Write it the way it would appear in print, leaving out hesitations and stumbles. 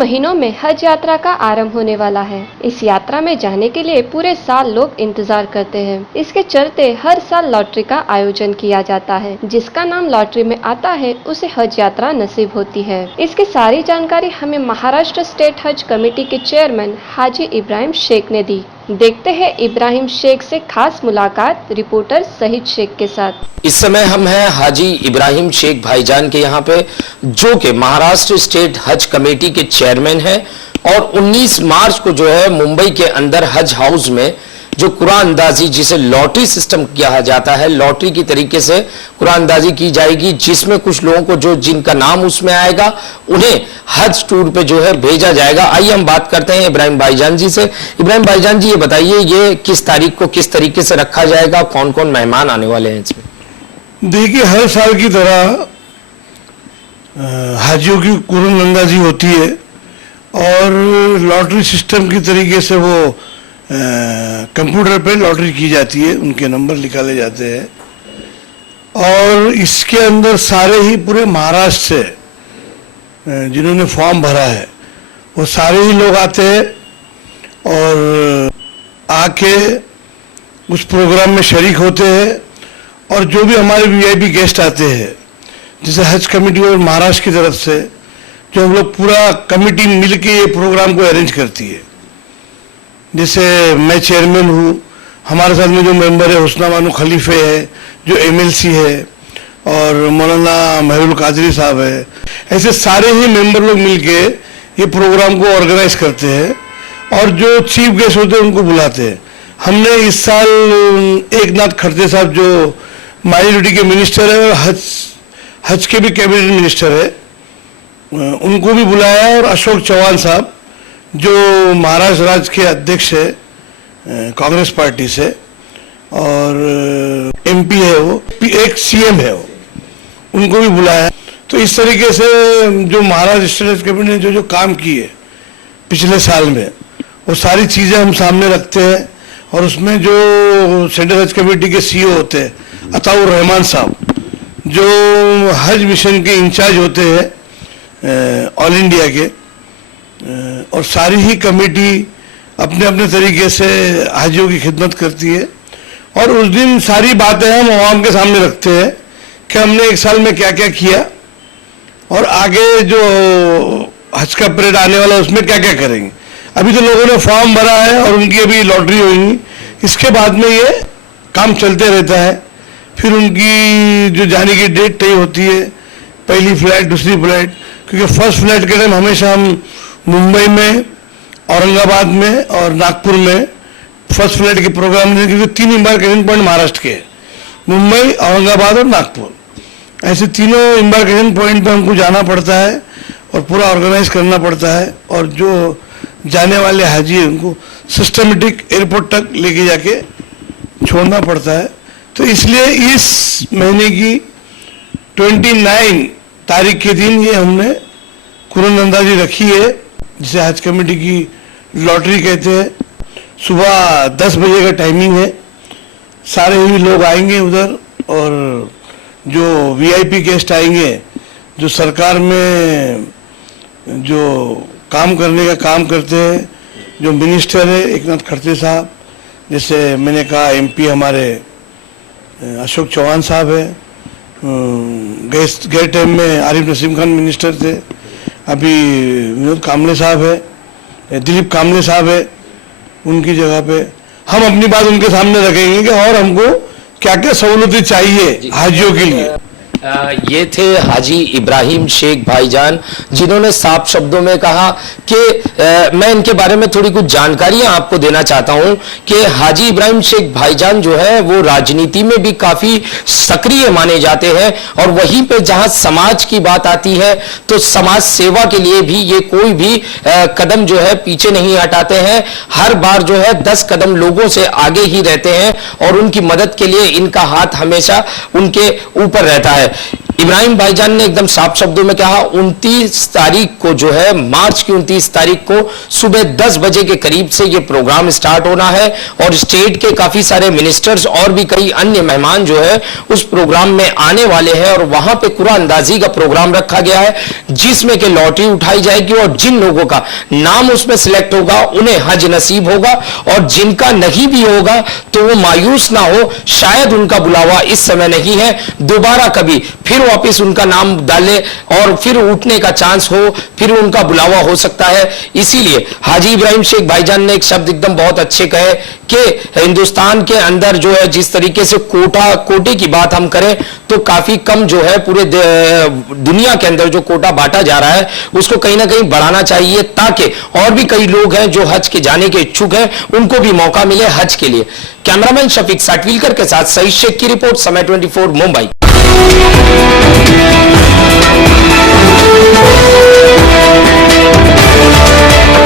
महीनों में हज यात्रा का आरंभ होने वाला है। इस यात्रा में जाने के लिए पूरे साल लोग इंतजार करते हैं। इसके चलते हर साल लॉटरी का आयोजन किया जाता है। जिसका नाम लॉटरी में आता है उसे हज यात्रा नसीब होती है। इसकी सारी जानकारी हमें महाराष्ट्र स्टेट हज कमेटी के चेयरमैन हाजी इब्राहिम शेख ने दी। देखते हैं इब्राहिम शेख से खास मुलाकात रिपोर्टर शहीद शेख के साथ। इस समय हम हैं हाजी इब्राहिम शेख भाईजान के यहाँ पे, जो कि महाराष्ट्र स्टेट हज कमेटी के चेयरमैन हैं और 19 मार्च को जो है मुंबई के अंदर हज हाउस में जो कुरानंदाजी, जिसे लॉटरी सिस्टम कहा जाता है, लॉटरी की तरीके से कुरानंदाजी की जाएगी, जिसमें कुछ लोगों को जो जिनका नाम उसमें आएगा उन्हें हज टूर पे जो है भेजा जाएगा। आइए हम बात करते हैं इब्राहिम भाईजान जी से। इब्राहिम भाईजान जी, ये बताइए, ये किस तारीख को किस तरीके से रखा जाएगा, कौन कौन मेहमान आने वाले हैं इसमें? देखिए, हर साल की तरह हाजियों की कुरानंदाजी होती है और लॉटरी सिस्टम की तरीके से वो कंप्यूटर पे लॉटरी की जाती है, उनके नंबर निकाले जाते हैं और इसके अंदर सारे ही पूरे महाराष्ट्र से जिन्होंने फॉर्म भरा है वो सारे ही लोग आते हैं और आके उस प्रोग्राम में शरीक होते हैं। और जो भी हमारे वीआईपी गेस्ट आते हैं, जैसे हज कमेटी और महाराष्ट्र की तरफ से जो हम लोग पूरा कमेटी मिलके ये प्रोग्राम को अरेंज करती है, जैसे मैं चेयरमैन हूँ, हमारे साथ में जो मेंबर है हुस्ना बानो खलीफे है जो एमएलसी है और मौलाना महरुल कादरी साहब है, ऐसे सारे ही मेंबर लोग मिलके ये प्रोग्राम को ऑर्गेनाइज करते हैं और जो चीफ गेस्ट होते हैं उनको बुलाते हैं। हमने इस साल एक नाथ खड़से साहब जो माइनॉरिटी के मिनिस्टर है और हज के भी कैबिनेट मिनिस्टर है, उनको भी बुलाया है और अशोक चौहान साहब जो महाराष्ट्र राज्य के अध्यक्ष है कांग्रेस पार्टी से और एमपी है, वो एक सीएम है, वो उनको भी बुलाया। तो इस तरीके से जो महाराष्ट्र स्टेट कैबिनेट ने जो जो काम किए पिछले साल में वो सारी चीज़ें हम सामने रखते हैं और उसमें जो सेंट्रल हज कमेटी के सीईओ होते हैं अताउर रहमान साहब, जो हज मिशन के इंचार्ज होते हैं ऑल इंडिया के, और सारी ही कमेटी अपने अपने तरीके से हाजियों की खिदमत करती है और उस दिन सारी बातें हम आवाम के सामने रखते हैं कि हमने एक साल में क्या क्या किया और आगे जो हज का परेड आने वाला है उसमें क्या क्या करेंगे। अभी तो लोगों ने फॉर्म भरा है और उनकी अभी लॉटरी होगी, इसके बाद में ये काम चलते रहता है। फिर उनकी जो जाने की डेट तय होती है, पहली फ्लाइट, दूसरी फ्लाइट, क्योंकि फर्स्ट फ्लाइट के टाइम हमेशा हम मुंबई में, औरंगाबाद में और नागपुर में फर्स्ट फ्लाइट के प्रोग्राम में, क्योंकि 3 एम्बार्केशन पॉइंट महाराष्ट्र के, मुंबई, औरंगाबाद और नागपुर, ऐसे तीनों एम्बार्केशन पॉइंट पे हमको जाना पड़ता है और पूरा ऑर्गेनाइज करना पड़ता है और जो जाने वाले हाजी हैं उनको सिस्टमेटिक एयरपोर्ट तक लेके जाके छोड़ना पड़ता है। तो इसलिए इस महीने की 29 तारीख के दिन ये हमने कुरानंदाजी रखी है, जिसे हज कमेटी की लॉटरी कहते हैं। सुबह 10 बजे का टाइमिंग है, सारे ही लोग आएंगे उधर और जो वीआईपी गेस्ट आएंगे, जो सरकार में जो काम करने का काम करते हैं, जो मिनिस्टर है एक नाथ खड़से साहब, जैसे मैंने कहा एमपी हमारे अशोक चौहान साहब है, गए टाइम में आरिफ नसीम खान मिनिस्टर थे, अभी विनोद कामले साहब है, दिलीप कामले साहब है, उनकी जगह पे हम अपनी बात उनके सामने रखेंगे कि और हमको क्या क्या सहूलतें चाहिए हाजियों के लिए। ये थे हाजी इब्राहिम शेख भाईजान, जिन्होंने साफ शब्दों में कहा कि मैं इनके बारे में थोड़ी कुछ जानकारियां आपको देना चाहता हूं कि हाजी इब्राहिम शेख भाईजान जो है वो राजनीति में भी काफी सक्रिय माने जाते हैं और वहीं पे जहां समाज की बात आती है तो समाज सेवा के लिए भी ये कोई भी कदम जो है पीछे नहीं हटाते हैं। हर बार जो है 10 कदम लोगों से आगे ही रहते हैं और उनकी मदद के लिए इनका हाथ हमेशा उनके ऊपर रहता है। इब्राहिम भाईजान ने एकदम साफ शब्दों में कहा 29 तारीख को जो है, मार्च की 29 तारीख को सुबह 10 बजे के करीब से ये प्रोग्राम स्टार्ट होना है और स्टेट के काफी सारे मिनिस्टर्स और भी कई अन्य मेहमान जो है उस प्रोग्राम में आने वाले हैं और वहां पे कुरान अंदाजी का प्रोग्राम रखा गया है जिसमें कि लॉटरी उठाई जाएगी और जिन लोगों का नाम उसमें सिलेक्ट होगा उन्हें हज नसीब होगा और जिनका नहीं भी होगा तो वो मायूस ना हो, शायद उनका बुलावा इस समय नहीं है, दोबारा कभी फिर वापस उनका नाम डाले और फिर उठने का चांस हो, फिर उनका बुलावा हो सकता है। इसीलिए हाजी इब्राहिम शेख भाईजान ने एक शब्द एकदम बहुत अच्छे कहे कि हिंदुस्तान के अंदर जो है जिस तरीके से कोटे की बात हम करें तो काफी कम जो है, पूरे दुनिया के अंदर जो कोटा बांटा जा रहा है उसको कहीं ना कहीं बढ़ाना चाहिए ताकि और भी कई लोग हैं जो हज के जाने के इच्छुक हैं उनको भी मौका मिले हज के लिए। कैमरामैन शफीक साटविलकर के साथ सईद शेख की रिपोर्ट, समय 24 मुंबई।